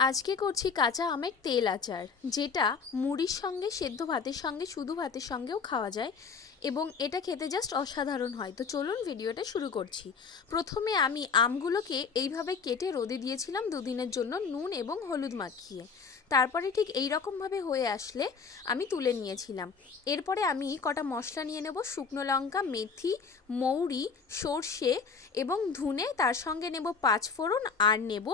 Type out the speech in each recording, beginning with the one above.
আজকে করছি কাঁচা আমের তেল আচার, যেটা মুড়ির সঙ্গে, সেদ্ধ ভাতের সঙ্গে, শুধু ভাতের সঙ্গেও খাওয়া যায় এবং এটা খেতে জাস্ট অসাধারণ হয়। তো চলুন ভিডিওটা শুরু করছি। প্রথমে আমি আমগুলোকে এইভাবে কেটে রোদে দিয়েছিলাম দুদিনের জন্য নুন এবং হলুদ মাখিয়ে। তারপরে ঠিক এই রকমভাবে হয়ে আসলে আমি তুলে নিয়েছিলাম। এরপরে আমি কটা মশলা নিয়ে নেব, শুকনো লঙ্কা, মেথি, মৌরি, সর্ষে এবং ধুনে তার সঙ্গে নেব পাঁচফোড়ন আর নেব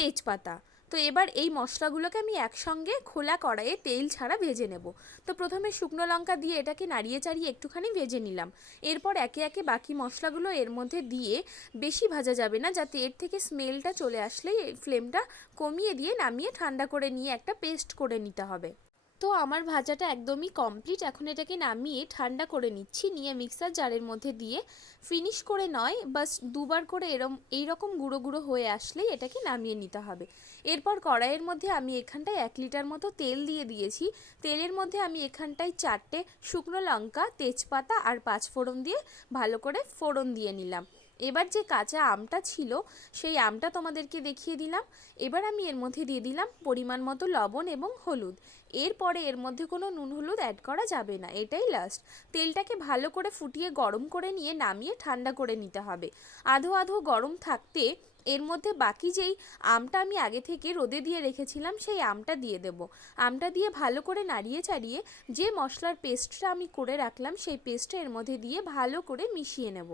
তেজপাতা। তো এবার এই মশলাগুলোকে আমি একসঙ্গে খোলা কড়াইয়ে তেল ছাড়া ভেজে নেব। তো প্রথমে শুকনো লঙ্কা দিয়ে এটাকে নাড়িয়ে চাড়িয়ে একটুখানি ভেজে নিলাম। এরপর একে একে বাকি মশলাগুলো এর মধ্যে দিয়ে বেশি ভাজা যাবে না, যাতে এর থেকে স্মেলটা চলে আসলেই ফ্লেমটা কমিয়ে দিয়ে নামিয়ে ঠান্ডা করে নিয়ে একটা পেস্ট করে নিতে হবে। তো আমার ভাজাটা একদমই কমপ্লিট এখন এটাকে নামিয়ে ঠান্ডা করে নিচ্ছি। নিয়ে মিক্সার জারের মধ্যে দিয়ে ফিনিশ করে নয় বাস দুবার করে এরম, এইরকম গুঁড়ো গুঁড়ো হয়ে আসলেই এটাকে নামিয়ে নিতে হবে। এরপর কড়াইয়ের মধ্যে আমি এখানটায় এক লিটার মতো তেল দিয়ে দিয়েছি। তেলের মধ্যে আমি এখানটায় চারটে শুকনো লঙ্কা, তেজপাতা আর পাঁচ ফোড়ন দিয়ে ভালো করে ফোড়ন দিয়ে নিলাম। এবার যে কাঁচা আমটা ছিল, সেই আমটা তোমাদেরকে দেখিয়ে দিলাম। এবার আমি এর মধ্যে দিয়ে দিলাম পরিমাণ মতো লবণ এবং হলুদ। এরপরে এর মধ্যে কোনো নুন হলুদ অ্যাড করা যাবে না, এটাই লাস্ট তেলটাকে ভালো করে ফুটিয়ে গরম করে নিয়ে নামিয়ে ঠান্ডা করে নিতে হবে। আধো আধো গরম থাকতে এর মধ্যে বাকি যেই আমটা আমি আগে থেকে রোদে দিয়ে রেখেছিলাম, সেই আমটা দিয়ে দেব। আমটা দিয়ে ভালো করে নাড়িয়ে চাড়িয়ে যে মশলার পেস্টটা আমি করে রাখলাম, সেই পেস্টটা এর মধ্যে দিয়ে ভালো করে মিশিয়ে নেব।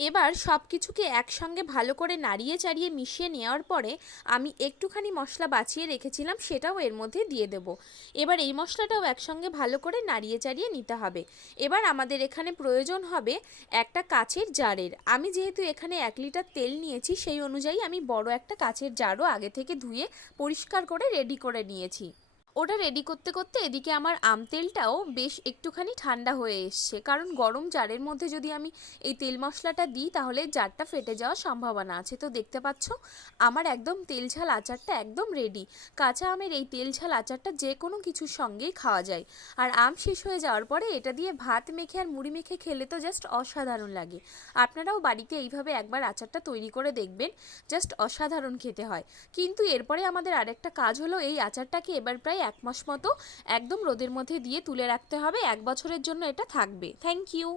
এবার সব কিছুকে একসঙ্গে ভালো করে নাড়িয়ে চাড়িয়ে মিশিয়ে নেওয়ার পরে আমি একটুখানি মশলা বাঁচিয়ে রেখেছিলাম, সেটাও এর মধ্যে দিয়ে দেব। এবার এই মশলাটাও একসঙ্গে ভালো করে নাড়িয়ে চাড়িয়ে নিতে হবে। এবার আমাদের এখানে প্রয়োজন হবে একটা কাচের জারের। আমি যেহেতু এখানে এক লিটার তেল নিয়েছি, সেই অনুযায়ী আমি বড় একটা কাচের জারও আগে থেকে ধুয়ে পরিষ্কার করে রেডি করে নিয়েছি। ওটা রেডি করতে করতে এদিকে আমার আম তেলটাও বেশ একটুখানি ঠান্ডা হয়ে এসছে। কারণ গরম জারের মধ্যে যদি আমি এই তেল মশলাটা দিই, তাহলে জারটা ফেটে যাওয়ার সম্ভাবনা আছে। তো দেখতে পাচ্ছ, আমার একদম তেল ঝাল আচারটা একদম রেডি কাঁচা আমের এই তেল ঝাল আচারটা যে কোনো কিছুর সঙ্গেই খাওয়া যায়। আর আম শেষ হয়ে যাওয়ার পরে এটা দিয়ে ভাত মেখে আর মুড়ি মেখে খেলে তো জাস্ট অসাধারণ লাগে। আপনারাও বাড়িতে এইভাবে একবার আচারটা তৈরি করে দেখবেন জাস্ট অসাধারণ খেতে হয়। কিন্তু এরপরে আমাদের আরেকটা কাজ হলো, এই আচারটাকে এবার প্রায় এক মাস মতো একদম রোদের মধ্যে দিয়ে তুলে রাখতে হবে। এক বছরের জন্য এটা থাকবে। Thank you